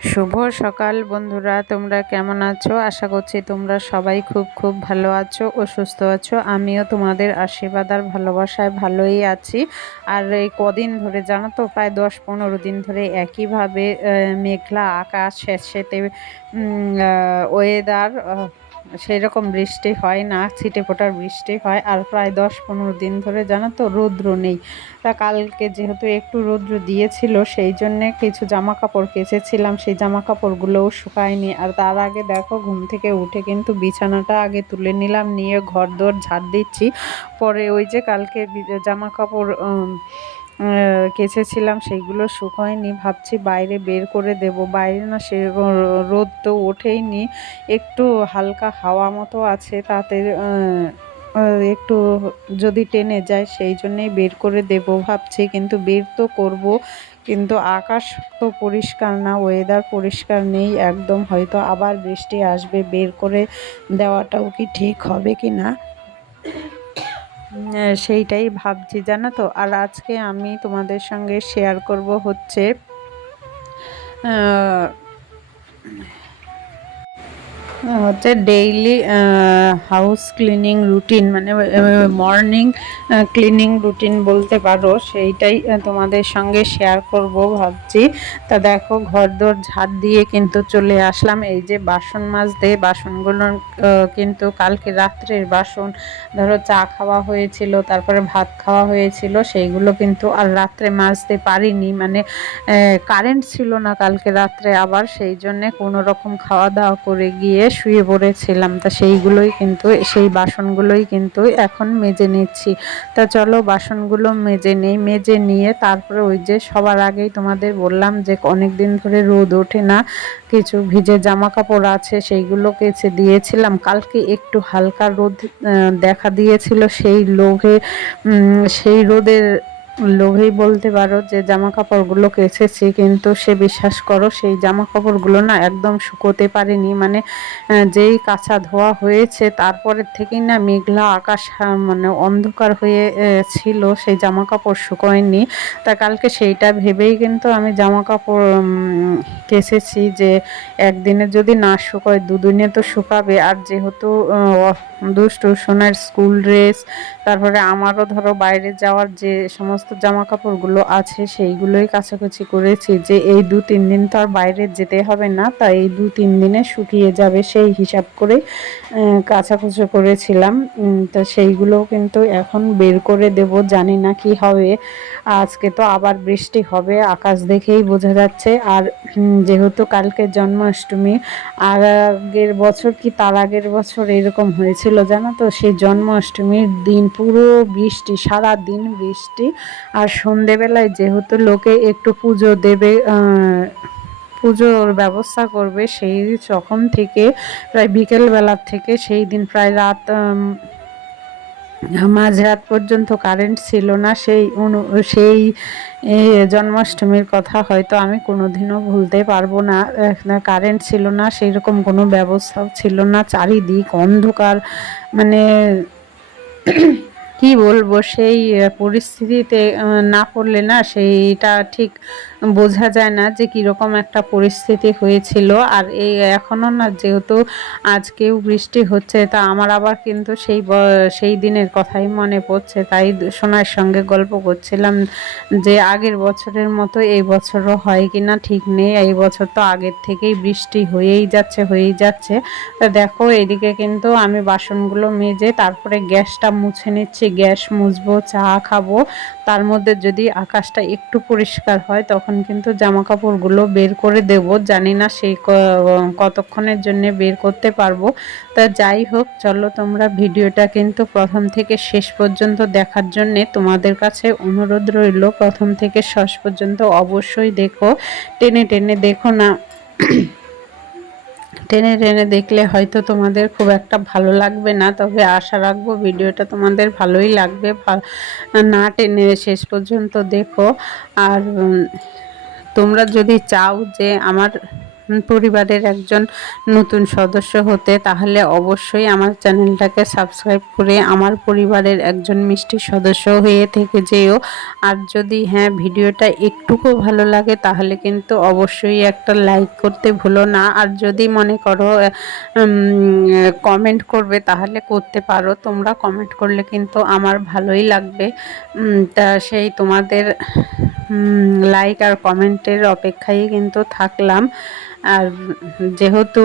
শুভ সকাল বন্ধুরা, তোমরা কেমন আছো? আশা করছি তোমরা সবাই খুব খুব ভালো আছো ও সুস্থ আছো। আমিও তোমাদের আশীর্বাদ আর ভালোবাসায় ভালোই আছি। আর এই কদিন ধরে জানো তো, প্রায় 10-15 দিন ধরে একইভাবে মেঘলা আকাশ, স্যাঁতস্যাঁতে ওয়েদার, সেই রকম বৃষ্টি হয় না, ছিটেফোঁটার বৃষ্টি হয়। আর প্রায় 10-15 দিন ধরে জানো তো রৌদ্র নেই। তা কালকে যেহেতু একটু রৌদ্র দিয়েছিল, সেই জন্যে কিছু জামা কাপড় কেচেছিলাম, সেই জামা কাপড়গুলোও শুকায়নি। আর তার আগে দেখো, ঘুম থেকে উঠে কিন্তু বিছানাটা আগে তুলে নিলাম, নিয়ে ঘর দোর ঝাড় দিচ্ছি। পরে ওই যে কালকে জামা কাপড় কেচেছিলাম, সেইগুলো শুকোয়নি, ভাবছি বাইরে বের করে দেব। বাইরে না সেরকম রোদ তো ওঠেইনি, একটু হালকা হাওয়া মতো আছে, তাতে একটু যদি টেনে যায়, সেই জন্যেই বের করে দেব ভাবছি। কিন্তু বের তো করব, কিন্তু আকাশ তো পরিষ্কার না, ওয়েদার পরিষ্কার নেই একদম। হয়তো আবার বৃষ্টি আসবে, বের করে দেওয়াটাও কি ঠিক হবে কি না সেইটাই ভাবছি, জানো তো। আর আজকে আমি তোমাদের সঙ্গে শেয়ার করব হচ্ছে ডেইলি হাউস ক্লিনিং রুটিন, মানে মর্নিং ক্লিনিং রুটিন বলতে পারো। সেইটাই তোমাদের সঙ্গে শেয়ার করব ভাবছি। তা দেখো, ঘরদোর ঝাড় দিয়ে কিন্তু চলে আসলাম। এই যে বাসন মাজতে, বাসনগুলো কিন্তু কালকে রাত্রের বাসন। ধরো চা খাওয়া হয়েছিল, তারপরে ভাত খাওয়া হয়েছিল, সেইগুলো কিন্তু আর রাত্রে মাজতে পারিনি। মানে কারেন্ট ছিল না কালকে রাত্রে, আবার সেই জন্যে কোনো রকম খাওয়া দাওয়া করে গিয়ে শুয়ে পড়েছিলাম। তা সেইগুলোই কিন্তু, সেই বাসনগুলোই কিন্তু এখন মেজে নিচ্ছি। তা চলো বাসনগুলো মেজে নেই। মেজে নিয়ে তারপরে ওই যে সবার আগেই তোমাদের বললাম যে অনেক দিন ধরে রোদ ওঠে না, কিছু ভিজে জামা কাপড় আছে, সেইগুলো কেচে দিয়েছিলাম। কালকে একটু হালকা রোদ দেখা দিয়েছিল, সেই লোভে সেই রোদের লোভেই বলতে পারো যে জামা কাপড়গুলো কেচেছি। কিন্তু সে বিশ্বাস করো, সেই জামা কাপড়গুলো না একদম শুকোতে পারিনি। মানে যেই কাঁচা ধোয়া হয়েছে, তারপরের থেকেই না মেঘলা আকাশ, মানে অন্ধকার হয়ে ছিল, সেই জামা কাপড় শুকোয়নি। তা কালকে সেইটা ভেবেই কিন্তু আমি জামা কাপড় কেচেছি, যে একদিনে যদি না শুকোয়, দুদিনে তো শুকাবে। আর যেহেতু দুষ্টু সোনার স্কুল ড্রেস, তারপরে আমারও ধরো বাইরে যাওয়ার যে সমস্ত জামা কাপড়গুলো আছে, সেইগুলোই কাছাকাছি করেছি, যে এই 2-3 দিন তো আর বাইরে যেতে হবে না, তাই এই 2-3 দিনে শুকিয়ে যাবে, সেই হিসাব করে কাচাকুচো করেছিলাম। তো সেইগুলোও কিন্তু এখন বের করে দেব, জানি না কি হবে। আজকে তো আবার বৃষ্টি হবে, আকাশ দেখেই বোঝা যাচ্ছে। আর যেহেতু কালকে জন্মাষ্টমী, আর আগের বছর কি তার আগের বছর এরকম হয়েছিল জানো তো, সেই জন্মাষ্টমীর দিন পুরো বৃষ্টি, সারা দিন বৃষ্টি। আর সন্ধেবেলায় যেহেতু লোকে একটু পুজো দেবে, পুজোর ব্যবস্থা করবে, সেই তখন থেকে প্রায় বিকেলবেলার থেকে সেই দিন প্রায় রাত, মাঝরাত পর্যন্ত কারেন্ট ছিল না। সেই জন্মাষ্টমীর কথা হয়তো আমি কোনোদিনও ভুলতে পারবো না। কারেন্ট ছিল না, সেই রকম কোনো ব্যবস্থাও ছিল না, চারিদিক অন্ধকার। মানে কি বলবো, সেই পরিস্থিতিতে না পড়লে না সেইটা ঠিক বোঝা যায় না যে কীরকম একটা পরিস্থিতি হয়েছিল। আর এই এখনও না, যেহেতু আজকেও বৃষ্টি হচ্ছে, তা আমার আবার কিন্তু সেই দিনের কথাই মনে পড়ছে। তাই সোনার সঙ্গে গল্প করছিলাম যে আগের বছরের মতো এই বছরও হয় কি না ঠিক নেই। এই বছর তো আগের থেকেই বৃষ্টি হয়েই যাচ্ছে। তা দেখো, এদিকে কিন্তু আমি বাসনগুলো মেজে তারপরে গ্যাসটা মুছে নিচ্ছি। গ্যাস মুছবো, চা খাবো, তার মধ্যে যদি আকাশটা একটু পরিষ্কার হয়, তখন কিন্তু জামা কাপড়গুলো বের করে দেব। জানি না সেই কতক্ষণের জন্য বের করতে পারবো। তা যাই হোক, চলো তোমরা ভিডিওটা কিন্তু প্রথম থেকে শেষ পর্যন্ত দেখার জন্যে তোমাদের কাছে অনুরোধ রইল, প্রথম থেকে শেষ পর্যন্ত অবশ্যই দেখো, টেনে টেনে দেখো না। টেনে টেনে দেখলে হয়তো তোমাদের খুব একটা ভালো লাগবে না, তবে আশা রাখবো ভিডিওটা তোমাদের ভালোই লাগবে। না টেনে শেষ পর্যন্ত দেখো। আর তোমরা যদি চাও যে আমার পরিবারের একজন নতুন সদস্য হতে, তাহলে অবশ্যই আমার চ্যানেলটাকে সাবস্ক্রাইব করে আমার পরিবারের একজন মিষ্টি সদস্য হয়ে থেকে যেও। আর যদি ভিডিওটা একটুকু ভালো লাগে তাহলে কিন্তু অবশ্যই একটা লাইক করতে ভুলো না। আর যদি মনে করো কমেন্ট করবে তাহলে করতে পারো, তোমরা কমেন্ট করলে কিন্তু আমার ভালোই লাগবে। তা সেই তোমাদের লাইক আর কমেন্টের অপেক্ষায় কিন্তু থাকলাম। আর যেহেতু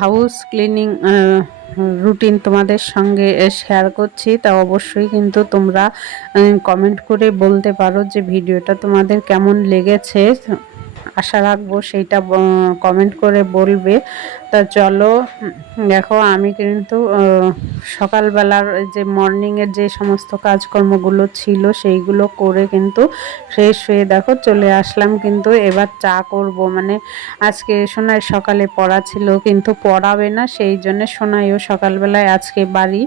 হাউস ক্লিনিং রুটিন তোমাদের সঙ্গে শেয়ার করছি, তা অবশ্যই কিন্তু তোমরা কমেন্ট করে বলতে পারো যে ভিডিওটা তোমাদের কেমন লেগেছে। আশা রাখবো সেইটা কমেন্ট করে বলবে। তা চলো দেখো, আমি কিন্তু সকালবেলার যে মর্নিংয়ের যে সমস্ত কাজকর্মগুলো ছিল সেইগুলো করে কিন্তু ফ্রেশ হয়ে দেখো চলে আসলাম। কিন্তু এবার চা করব, মানে আজকে সোনার সকালে পড়া ছিল কিন্তু পড়াবে না, সেই জন্যে সোনাইও সকালবেলায় আজকে বাড়ি,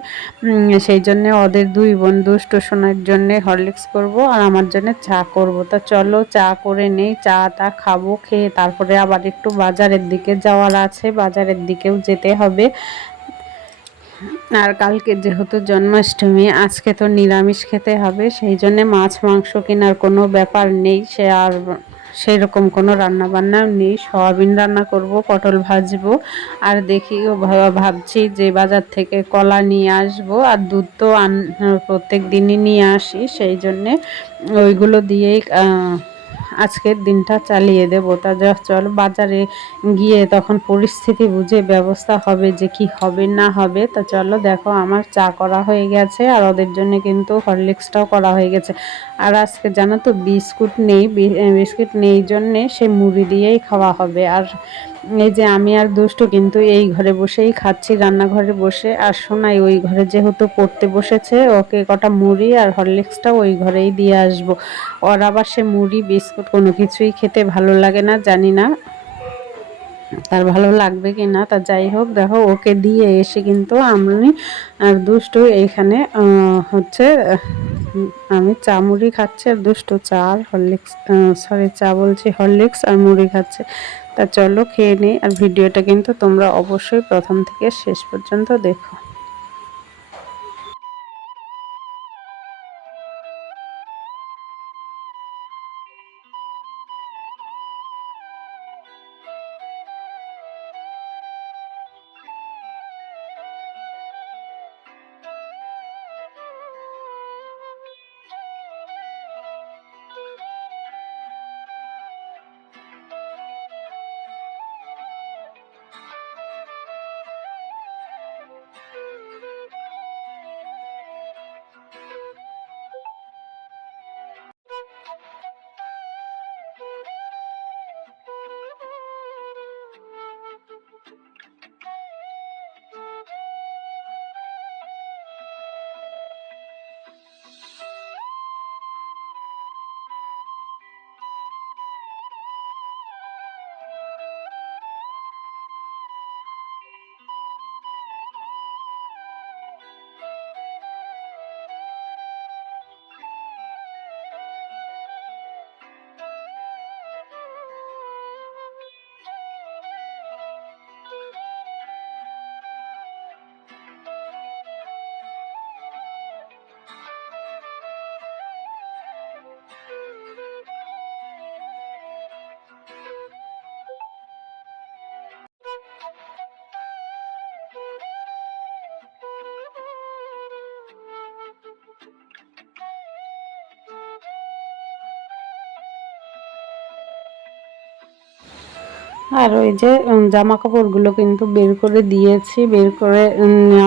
সেই জন্যে ওদের দুই বোন দুষ্টু সোনার জন্যে হরলিক্স করব আর আমার জন্য চা করব। তা চলো চা করে নেই, চাটা খাবো, খেয়ে তারপরে আবার একটু বাজারের দিকে যাওয়ার আছে, বাজারের দিকেও যেতে হবে। আর কালকে যেহেতু জন্মাষ্টমী, আজকে তো নিরামিষ খেতে হবে, সেই জন্যে মাছ মাংস কেনার কোনো ব্যাপার নেই, সে আর সেই রকম কোনো রান্না বান্না নেই। সয়াবিন রান্না করব, পটল ভাজবো, আর দেখি ভাবছি যে বাজার থেকে কলা নিয়ে আসবো, আর দুধ তো প্রত্যেক দিনই নিয়ে আসি, সেই জন্যে ওইগুলো দিয়েই আজকের দিনটা চালিয়ে দেবো। তা চল বাজারে গিয়ে তখন পরিস্থিতি বুঝে ব্যবস্থা হবে যে কি হবে না হবে। তা চলো দেখো, আমার চা করা হয়ে গেছে আর ওদের জন্য কিন্তু হরলিক্সটাও করা হয়ে গেছে। আর আজকে জানো তো বিস্কুট নেই, বিস্কুট নেই জন্যে সে মুড়ি দিয়েই খাওয়া হবে। আর এই যে আমি আর দুষ্টু কিন্তু এই ঘরে বসেই খাচ্ছি, রান্নাঘরে বসে, আর সোনাই ওই ঘরে যেহেতু পড়তে বসেছে, ওকে কটা মুড়ি আর হরলিক্সটা ওই ঘরেই দিয়ে আসবো। ওর আবার সে মুড়ি বিস্কুট কোনো কিছুই খেতে ভালো লাগে না, জানি না তার ভালো লাগবে কি না। তা যাই হোক দেখো, ওকে দিয়ে এসে কিন্তু আমি আর দুষ্টু এইখানে হচ্ছে আমি চা মুড়ি খাচ্ছি, আর দুষ্টু চা আর হরলিক্স, সরি চা বলছি, হরলিক্স আর মুড়ি খাচ্ছে। তা চলো খেয়ে নিই, আর ভিডিওটা কিন্তু তোমরা অবশ্যই প্রথম থেকে শেষ পর্যন্ত দেখো। আর ওই যে জামা কাপড়গুলো কিন্তু বের করে দিয়েছি, বের করে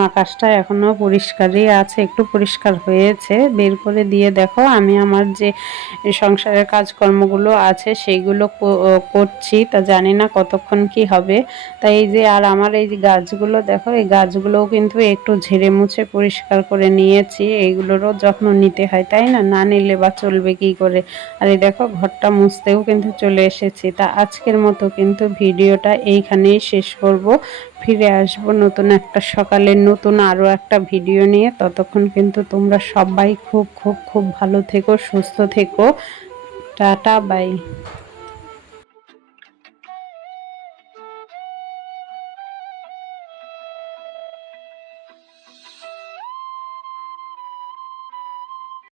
আকাশটা এখনো পরিষ্কারই আছে, একটু পরিষ্কার হয়েছে, বের করে দিয়ে দেখো আমি আমার যে সংসারের কাজকর্মগুলো আছে সেইগুলো করছি। তা জানি না কতক্ষণ কি হবে। তাই এই যে, আর আমার এই যে গাছগুলো দেখো, এই গাছগুলোও কিন্তু একটু ঝেড়ে মুছে পরিষ্কার করে নিয়েছি, এইগুলোরও যত্ন নিতে হয়, তাই না, না নিলে বা চলবে কি করে। আর এই দেখো ঘরটা মুছতেও কিন্তু চলে এসেছি। তা আজকের মতো কিন্তু ভিডিওটা এইখানেই শেষ করব। ফিরে আসব নতুন একটা সকালে, নতুন আরও একটা ভিডিও নিয়ে। ততক্ষণ কিন্তু তোমরা সবাই খুব খুব খুব ভালো থেকো, সুস্থ থেকো। Tata, by.